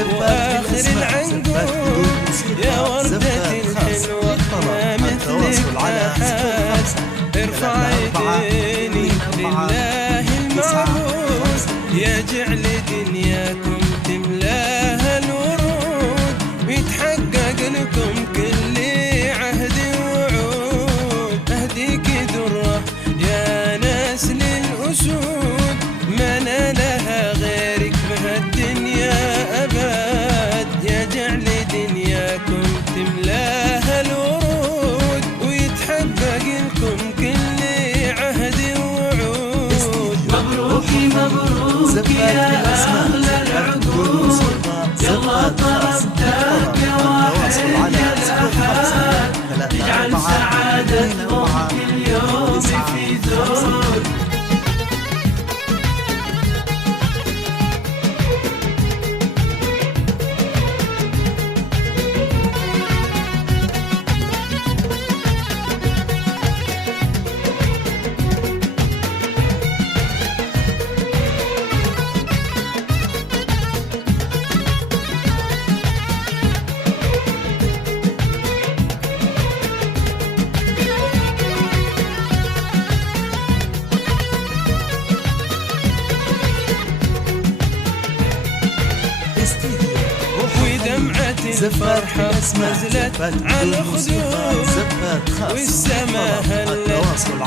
وآخر العنقود يا وردة الحلوة ما مثلك أحد. ارفع يديني لله المعبود يا جعل دنياكم تملاها الورود ويتحقق لكم كل عهد ووعود. أهديك درة يا نسل الأسود ما نالها غيرك بهالدنيا أبد. يا جعل دنياكم تملاها الورود ويتحقق لكم كل عهد ووعود. مبروك مبروك يا أغلى العقود يلا طلبتك يا واحد يا الأحد. تجعل سعادتهم كل يوم في زود. الفرحة نزلت على الخدود والسما هلت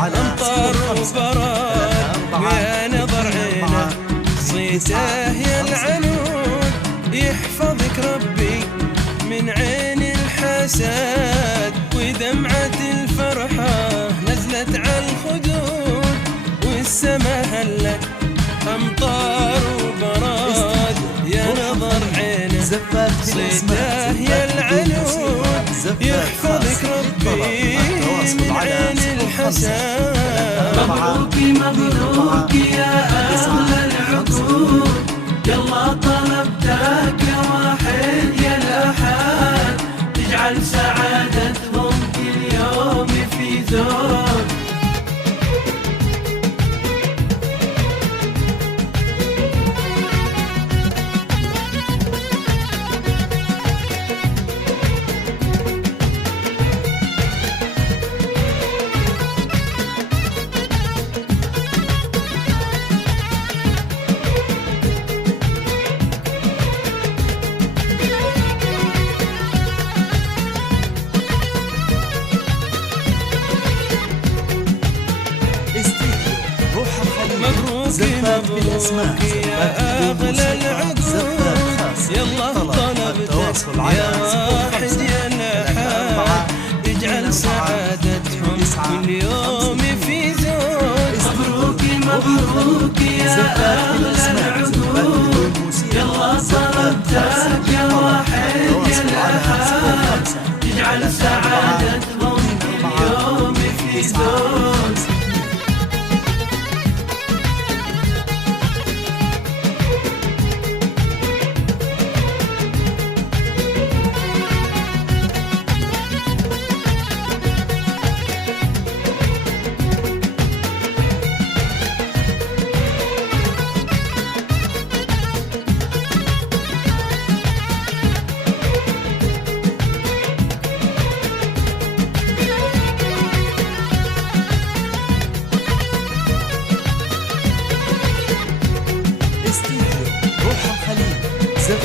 أمطار وبراد ويا نظر عينه صيته يا العنود. يحفظك ربي من عين الحسد ودمعة الفرحة نزلت على الخدود والسما هلت أمطار وبراد يا نظر عينه صيته يا العنود. يحفظك ربي من عين الحسد. مبروك مبروك يا أغلى العقود يلا طلبتك يا واحد يا الأحد. تجعل سعادتهم كل يوم في زود. مبروك يا أغلى العقود يلا طلبتك يا واحد يا الأحد. تجعل سعادتهم كل يوم في زود. مبروك مبروك يا أغلى العقود يلا طلبتك يا واحد يا الأحد. تجعل سعادتهم كل يوم في زود.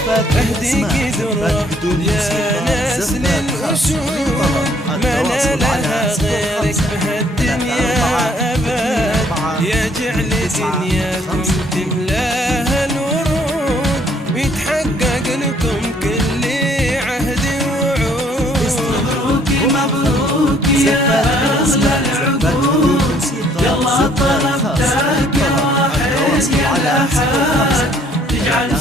أهديك درة يا نسل الأسود ما نالها غيرك بهالدنيا أبد. يا جعل دنياكم تملاها الورود يجعل